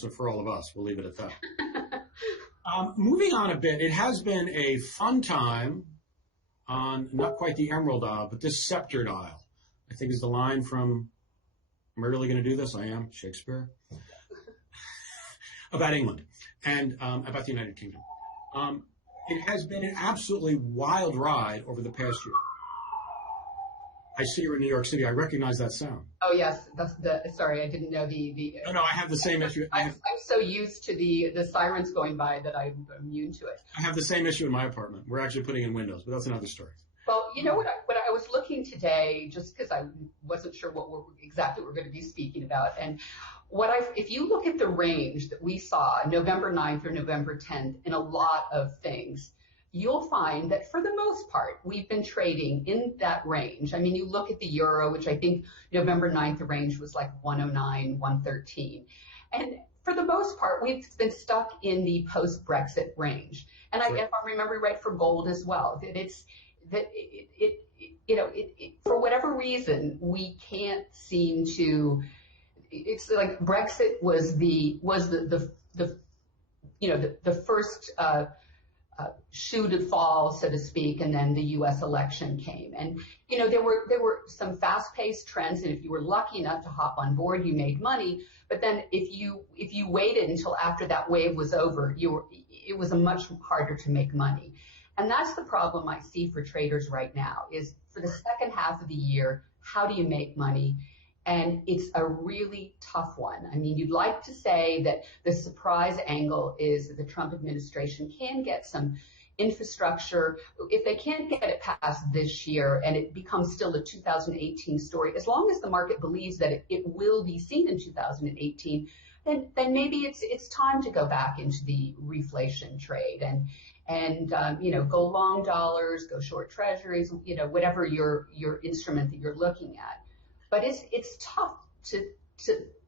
so for all of us, we'll leave it at that. Moving on a bit, it has been a fun time on not quite the Emerald Isle, but this Sceptered Isle. I think is the line from, am I really going to do this? I am, Shakespeare. About England and about the United Kingdom. It has been an absolutely wild ride over the past year. I see you're in New York City. I recognize that sound. Oh, yes. Sorry, I didn't know the. No, I have the same issue. I'm so used to the sirens going by that I'm immune to it. I have the same issue in my apartment. We're actually putting in windows, but that's another story. Well, you know what I was looking today, just because I wasn't sure what exactly we're going to be speaking about, and if you look at the range that we saw November 9th or November 10th in a lot of things, you'll find that for the most part, we've been trading in that range. I mean, you look at the euro, which I think November 9th, the range was like 109, 113. And for the most part, we've been stuck in the post-Brexit range. And if I remember right, for gold as well, for whatever reason, we can't seem to, it's like Brexit was the first shoe to fall, so to speak, and then the U.S. election came. And, there were some fast-paced trends, and if you were lucky enough to hop on board, you made money. But then if you waited until after that wave was over, it was much harder to make money. And that's the problem I see for traders right now, is for the second half of the year, how do you make money? And it's a really tough one. I mean, you'd like to say that the surprise angle is that the Trump administration can get some infrastructure. If they can't get it past this year and it becomes still a 2018 story, as long as the market believes that it will be seen in 2018, then maybe it's time to go back into the reflation trade and go long dollars, go short treasuries, whatever your instrument that you're looking at. But it's tough to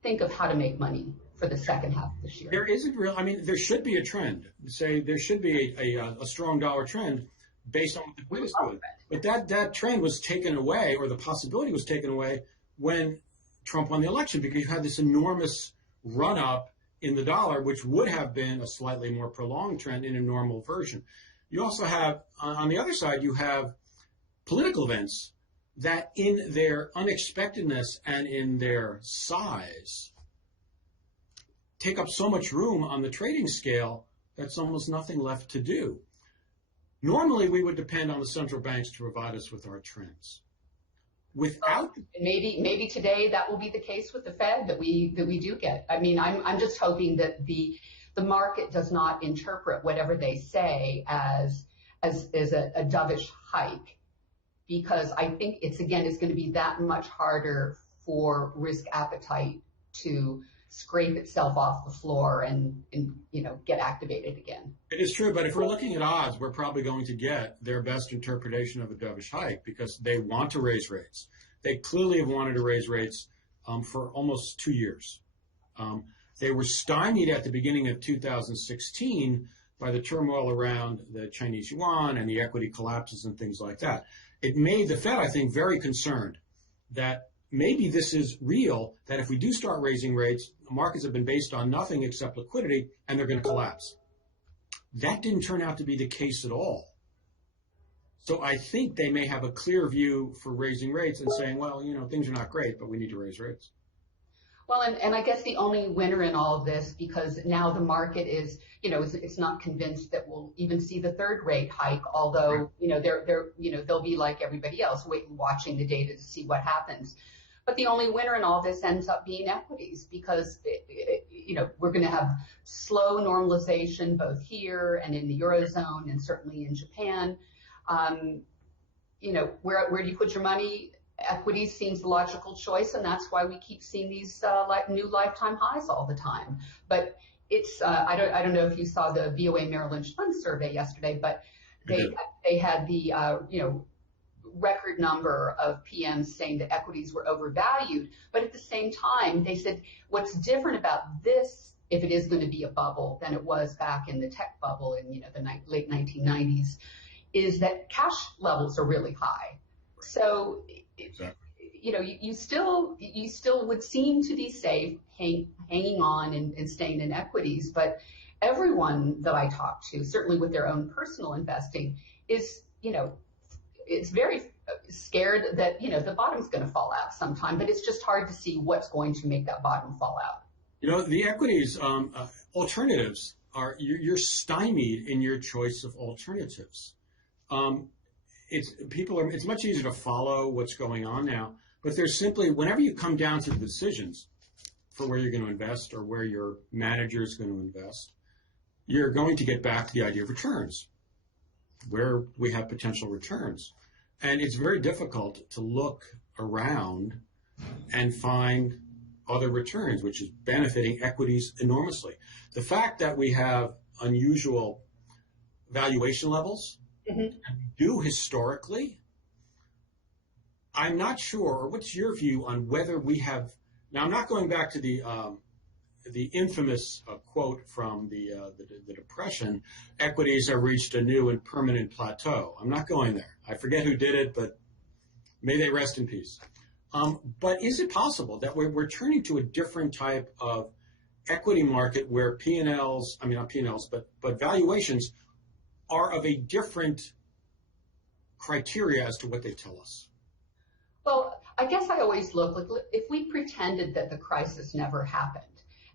think of how to make money for the second half of this year. There isn't real. I mean, there should be a trend. Say there should be a strong dollar trend based on what the Fed is doing. But that trend was taken away, or the possibility was taken away, when Trump won the election, because you had this enormous run up in the dollar, which would have been a slightly more prolonged trend in a normal version. You also have, on the other side, you have political events that in their unexpectedness and in their size take up so much room on the trading scale that's almost nothing left to do. Normally, we would depend on the central banks to provide us with our trends. Without maybe today that will be the case with the Fed that we do get. I mean, I'm just hoping that the market does not interpret whatever they say as a dovish hike, because I think it's going to be that much harder for risk appetite to scrape itself off the floor and get activated again. It is true, but if we're looking at odds, we're probably going to get their best interpretation of a dovish hike, because they want to raise rates. They clearly have wanted to raise rates for almost 2 years. They were stymied at the beginning of 2016 by the turmoil around the Chinese yuan and the equity collapses and things like that. It made the Fed, I think, very concerned that maybe this is real, that if we do start raising rates, markets have been based on nothing except liquidity, and they're going to collapse. That didn't turn out to be the case at all. So I think they may have a clear view for raising rates and saying, well, things are not great, but we need to raise rates. Well, and I guess the only winner in all of this, because now the market is, it's not convinced that we'll even see the third rate hike, although, they'll be like everybody else, watching the data to see what happens. But the only winner in all this ends up being equities, because, we're going to have slow normalization both here and in the Eurozone and certainly in Japan. Where do you put your money? Equities seems the logical choice, and that's why we keep seeing these new lifetime highs all the time. But it's I don't know if you saw the BOA Merrill Lynch Fund survey yesterday, but they had the record number of PMs saying that equities were overvalued. But at the same time, they said what's different about this, if it is going to be a bubble, than it was back in the tech bubble in the late 1990s, is that cash levels are really high. So, exactly. you still would seem to be safe hanging on and staying in equities, but everyone that I talk to, certainly with their own personal investing, is, it's very scared that, the bottom's going to fall out sometime, but it's just hard to see what's going to make that bottom fall out. The equities alternatives you're stymied in your choice of alternatives. It's much easier to follow what's going on now, but there's simply, whenever you come down to the decisions for where you're going to invest or where your manager is going to invest, you're going to get back to the idea of returns, where we have potential returns. And it's very difficult to look around and find other returns, which is benefiting equities enormously. The fact that we have unusual valuation levels, and we do historically, I'm not sure, or what's your view on whether we have, now I'm not going back to the infamous quote from the Depression, equities have reached a new and permanent plateau. I'm not going there. I forget who did it, but may they rest in peace. But is it possible that we're turning to a different type of equity market where P&Ls, I mean not P&Ls, but valuations are of a different criteria as to what they tell us? Well, I guess I always look, like, if we pretended that the crisis never happened,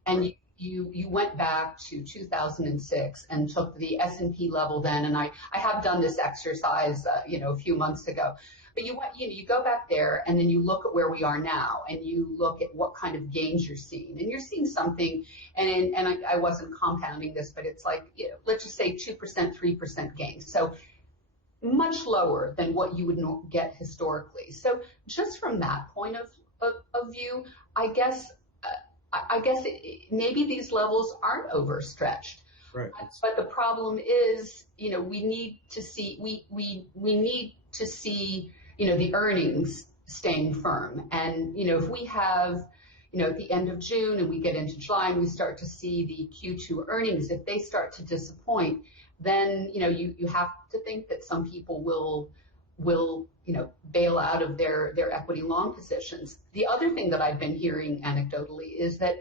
and you went back to 2006 and took the S&P level then, and I have done this exercise, a few months ago. But you go back there, and then you look at where we are now, and you look at what kind of gains you're seeing, and you're seeing something. And I wasn't compounding this, but it's like, let's just say 2%, 3% gains. So much lower than what you would get historically. So just from that point of view, I guess maybe these levels aren't overstretched. Right. But the problem is, we need to see we need to see the earnings staying firm. And if we have at the end of June and we get into July and we start to see the Q2 earnings, if they start to disappoint, then you have to think that some people will bail out of their equity long positions. The other thing that I've been hearing anecdotally is that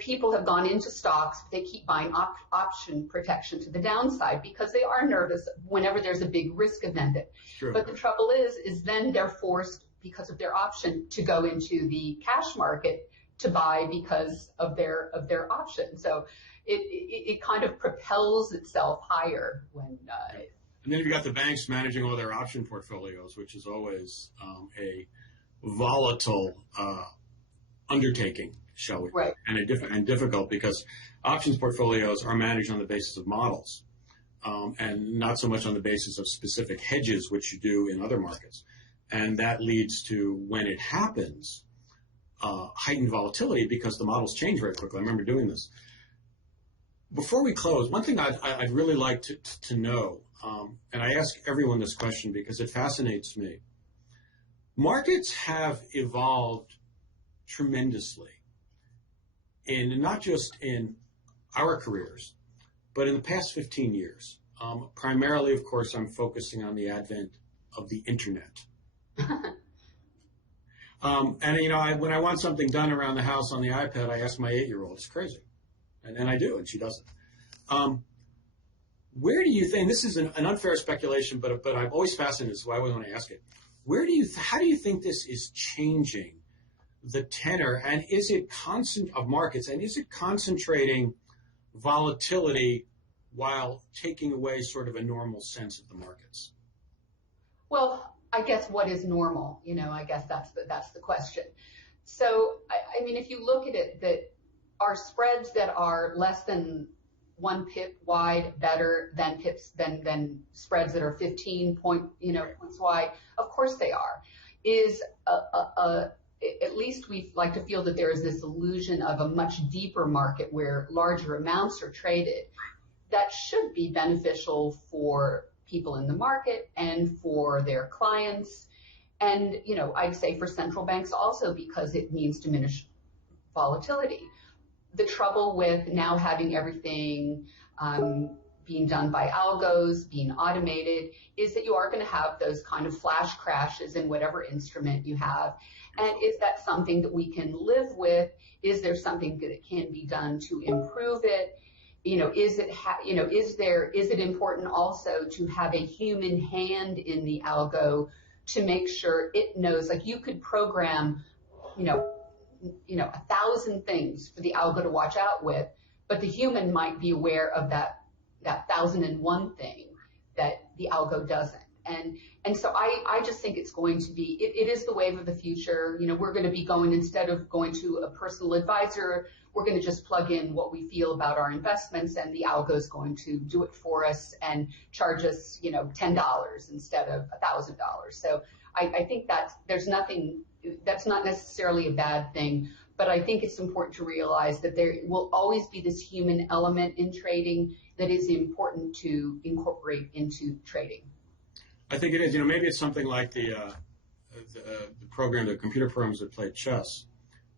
people have gone into stocks, but they keep buying option protection to the downside because they are nervous whenever there's a big risk event. Sure. But the trouble is then they're forced, because of their option, to go into the cash market to buy because of their option. So it kind of propels itself higher when. And then you've got the banks managing all their option portfolios, which is always a volatile undertaking, shall we? Right. And difficult, because options portfolios are managed on the basis of models, and not so much on the basis of specific hedges, which you do in other markets. And that leads to, when it happens, heightened volatility because the models change very quickly. I remember doing this. Before we close, one thing I'd really like to know, and I ask everyone this question because it fascinates me. Markets have evolved tremendously, not just in our careers, but in the past 15 years. Primarily, of course, I'm focusing on the advent of the internet. And when I want something done around the house on the iPad, I ask my 8-year-old. It's crazy, and I do, and she does it. Where do you think, this is an unfair speculation, but I'm always fascinated, so I always want to ask it. How do you think this is changing the tenor, and is it of markets, and is it concentrating volatility while taking away sort of a normal sense of the markets? Well, I guess what is normal? I guess that's the question. So, I mean, if you look at it, that are spreads that are less than 1 pip wide better than than spreads that are 15 points wide? Of course they are. Is at least we like to feel that there is this illusion of a much deeper market where larger amounts are traded. That should be beneficial for people in the market and for their clients. And, I'd say for central banks also, because it means diminished volatility. The trouble with now having everything being done by algos, being automated, is that you are going to have those kind of flash crashes in whatever instrument you have. And is that something that we can live with? Is there something that can be done to improve it? Is it important also to have a human hand in the algo to make sure it knows, like you could program, 1,000 things for the algo to watch out with, but the human might be aware of that 1,001 thing that the algo doesn't. And so I just think it's going to be, it is the wave of the future. We're going to be going, instead of going to a personal advisor, we're going to just plug in what we feel about our investments, and the algo is going to do it for us and charge us, $10 instead of $1,000. So I think that's not necessarily a bad thing, but I think it's important to realize that there will always be this human element in trading that is important to incorporate into trading. I think it is. Maybe it's something like the program, the computer programs that play chess.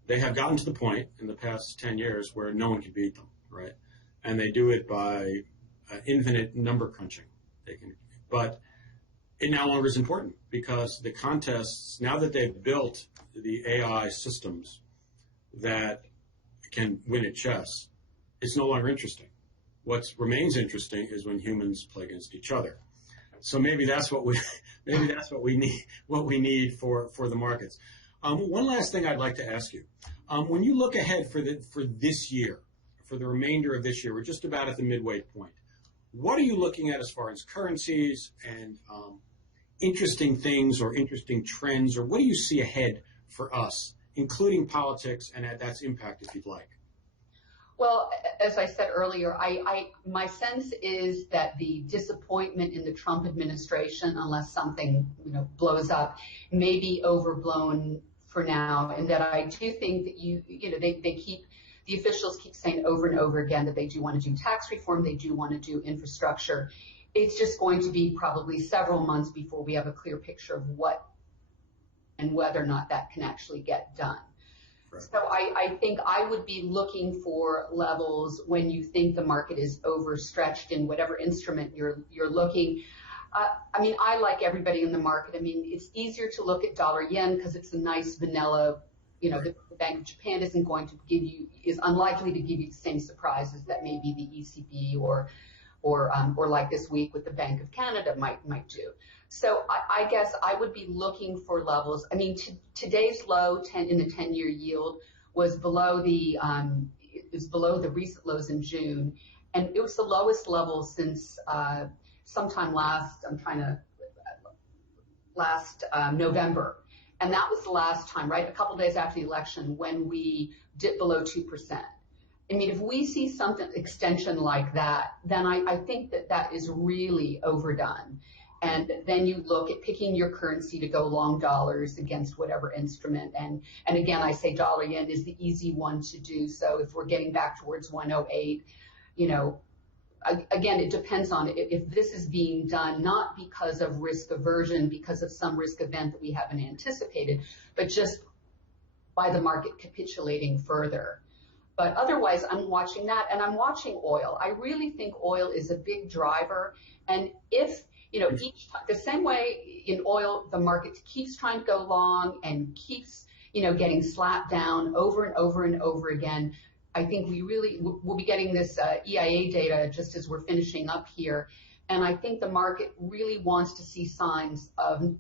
They have gotten to the point in the past 10 years where no one can beat them, right? And they do it by infinite number crunching. But it no longer is important, because the contests, now that they've built the AI systems that can win at chess, it's no longer interesting. What remains interesting is when humans play against each other. So maybe that's what we need for the markets. One last thing I'd like to ask you: when you look ahead for this year, for the remainder of this year, we're just about at the midway point. What are you looking at as far as currencies and interesting things or interesting trends, or what do you see ahead for us, including politics and that's impact, if you'd like? Well, as I said earlier, my sense is that the disappointment in the Trump administration, unless something blows up, may be overblown for now, and that I do think that the officials keep saying over and over again that they do want to do tax reform, they do want to do infrastructure. It's just going to be probably several months before we have a clear picture of what and whether or not that can actually get done. Right. So I think I would be looking for levels when you think the market is overstretched in whatever instrument you're looking. I like everybody in the market. It's easier to look at dollar yen because it's a nice vanilla. The Bank of Japan is unlikely to give you the same surprises that maybe the ECB or like this week with the Bank of Canada might do. So I guess I would be looking for levels. Today's low in the 10-year yield was below the recent lows in June, and it was the lowest level since sometime last November, and that was the last time, right? A couple days after the election when we dipped below 2%. If we see something extension like that, then I think that is really overdone. And then you look at picking your currency to go long dollars against whatever instrument. And again, I say dollar yen is the easy one to do. So if we're getting back towards 108, again, it depends on if this is being done not because of risk aversion, because of some risk event that we haven't anticipated, but just by the market capitulating further. But otherwise, I'm watching that, and I'm watching oil. I really think oil is a big driver. And if, each time, the same way in oil, the market keeps trying to go long and keeps, getting slapped down over and over and over again, I think we'll be getting this EIA data just as we're finishing up here. And I think the market really wants to see signs of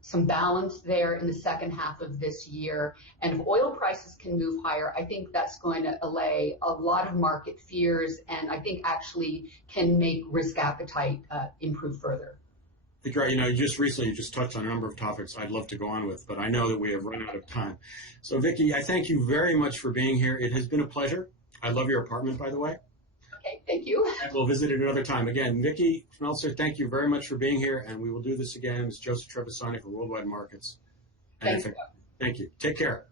some balance there in the second half of this year. And if oil prices can move higher, I think that's going to allay a lot of market fears, and I think actually can make risk appetite improve further. Vicki, you just touched on a number of topics I'd love to go on with, but I know that we have run out of time. So Vicki, I thank you very much for being here. It has been a pleasure. I love your apartment, by the way. Okay, thank you. And we'll visit it another time. Again, Vicki Schmelzer, thank you very much for being here, and we will do this again. It's Joseph Trevisani for Worldwide Markets. Thank you. Thank you. Take care.